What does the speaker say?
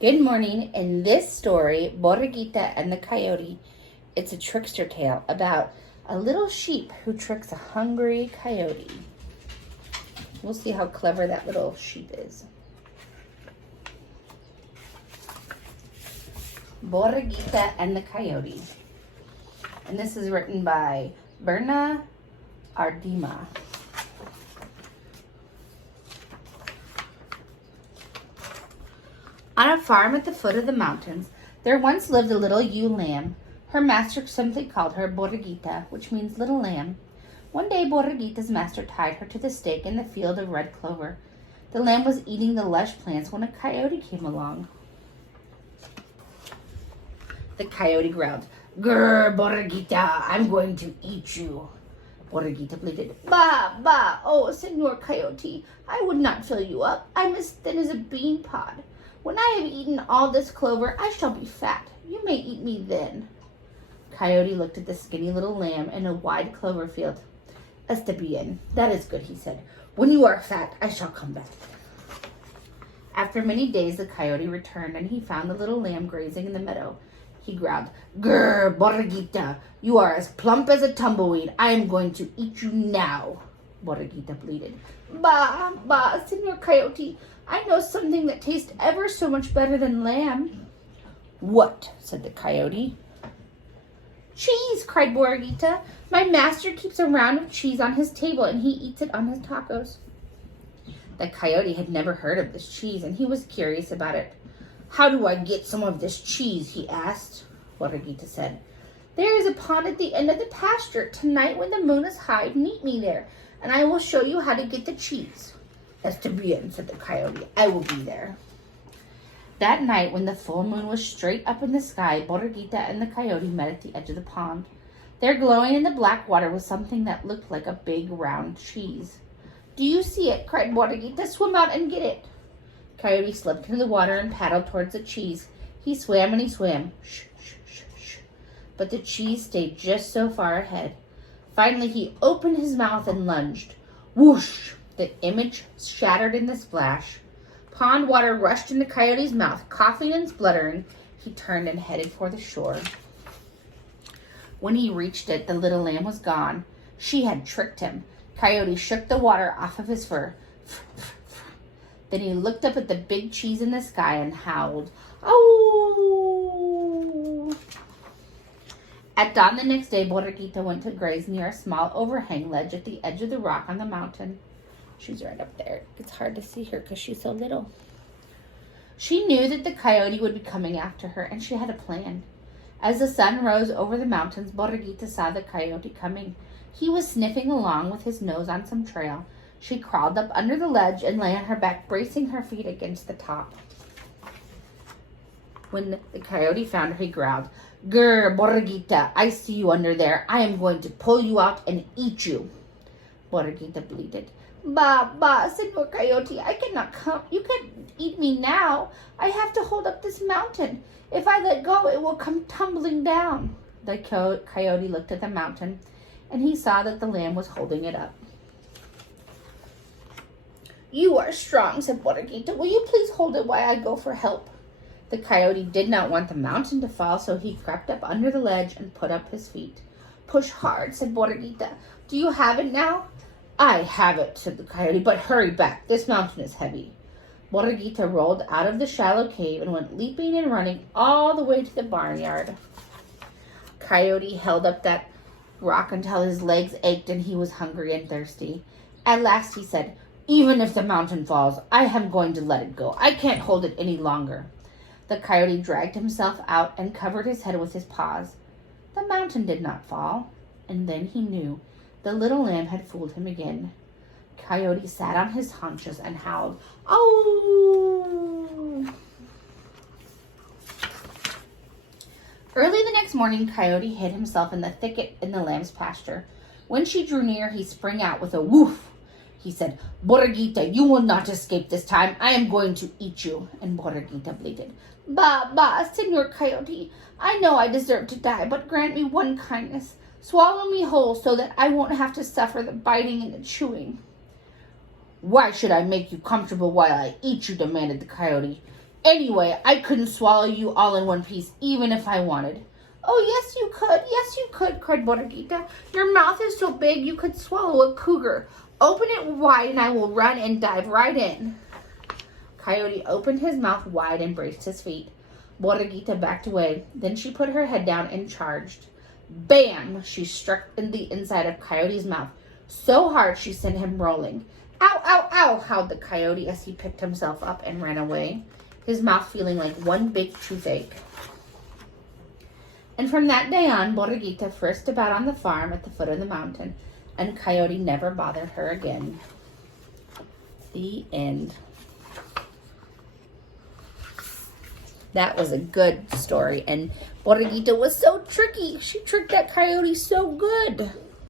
Good morning. In this story, Borreguita and the Coyote, it's a trickster tale about a little sheep who tricks a hungry coyote. We'll see how clever that little sheep is. Borreguita and the Coyote. And this is written by Berna Ardima. On a farm at the foot of the mountains, there once lived a little ewe lamb. Her master simply called her Borreguita, which means little lamb. One day, Borreguita's master tied her to the stake in the field of red clover. The lamb was eating the lush plants when a coyote came along. The coyote growled, "Grr, Borreguita, I'm going to eat you." Borreguita bleated, "Bah, bah, oh, Senor Coyote, I would not fill you up. I'm as thin as a bean pod. When I have eaten all this clover, I shall be fat. You may eat me then." Coyote looked at the skinny little lamb in a wide clover field. "Está bien. That is good," he said. "When you are fat, I shall come back." After many days, the coyote returned, and he found the little lamb grazing in the meadow. He growled, "Grr, Borreguita, you are as plump as a tumbleweed. I am going to eat you now." Borreguita bleated, "Bah, bah, Senor Coyote, I know something that tastes ever so much better than lamb." "What?" said the coyote. "Cheese," cried Borreguita. "My master keeps a round of cheese on his table, and he eats it on his tacos." The coyote had never heard of this cheese, and he was curious about it. "How do I get some of this cheese?" he asked. Borreguita said, "There is a pond at the end of the pasture. Tonight when the moon is high, meet me there, and I will show you how to get the cheese." "Está bien," said the coyote. "I will be there." That night, when the full moon was straight up in the sky, Borreguita and the coyote met at the edge of the pond. There, glowing in the black water, was something that looked like a big round cheese. "Do you see it?" cried Borreguita. "Swim out and get it." Coyote slipped into the water and paddled towards the cheese. He swam and he swam. Shh, shh, shh, shh. But the cheese stayed just so far ahead. Finally, he opened his mouth and lunged. Whoosh! The image shattered in the splash. Pond water rushed into Coyote's mouth. Coughing and spluttering, he turned and headed for the shore. When he reached it, the little lamb was gone. She had tricked him. Coyote shook the water off of his fur. Then he looked up at the big cheese in the sky and howled, "Oh!" At dawn the next day, Borreguita went to graze near a small overhang ledge at the edge of the rock on the mountain. She's right up there. It's hard to see her because she's so little. She knew that the coyote would be coming after her, and she had a plan. As the sun rose over the mountains, Borreguita saw the coyote coming. He was sniffing along with his nose on some trail. She crawled up under the ledge and lay on her back, bracing her feet against the top. When the coyote found her, he growled, "Grr, Borreguita, I see you under there. I am going to pull you out and eat you." Borreguita bleated, "Bah, bah, Senor Coyote, I cannot come. You can't eat me now. I have to hold up this mountain. If I let go, it will come tumbling down." The coyote looked at the mountain, and he saw that the lamb was holding it up. "You are strong," said Borreguita. "Will you please hold it while I go for help?" The coyote did not want the mountain to fall, so he crept up under the ledge and put up his feet. "Push hard," said Borreguita. "Do you have it now?" "I have it," said the coyote, "but hurry back. This mountain is heavy." Borreguita rolled out of the shallow cave and went leaping and running all the way to the barnyard. Coyote held up that rock until his legs ached and he was hungry and thirsty. At last he said, "Even if the mountain falls, I am going to let it go. I can't hold it any longer." The coyote dragged himself out and covered his head with his paws. The mountain did not fall, and then he knew the little lamb had fooled him again. Coyote sat on his haunches and howled, "Oh!" Early the next morning, Coyote hid himself in the thicket in the lamb's pasture. When she drew near, he sprang out with a woof. He said, "Borreguita, you will not escape this time. I am going to eat you." And Borreguita bleated, "Bah, bah, Senor Coyote, I know I deserve to die, but grant me one kindness. Swallow me whole so that I won't have to suffer the biting and the chewing." "Why should I make you comfortable while I eat you?" demanded the coyote. Anyway, I couldn't swallow you all in one piece, even if I wanted. Oh, yes, you could. Yes, you could, cried Borreguita. Your mouth is so big you could swallow a cougar. Open it wide and I will run and dive right in. Coyote opened his mouth wide and braced his feet. Borreguita backed away. Then she put her head down and charged. Bam! She struck in the inside of Coyote's mouth so hard she sent him rolling. Ow, ow, ow, howled the Coyote as he picked himself up and ran away, his mouth feeling like one big toothache. And from that day on, Borreguita frisked about on the farm at the foot of the mountain, and Coyote never bothered her again. The end. That was a good story, and Borreguita was so tricky. She tricked that Coyote so good.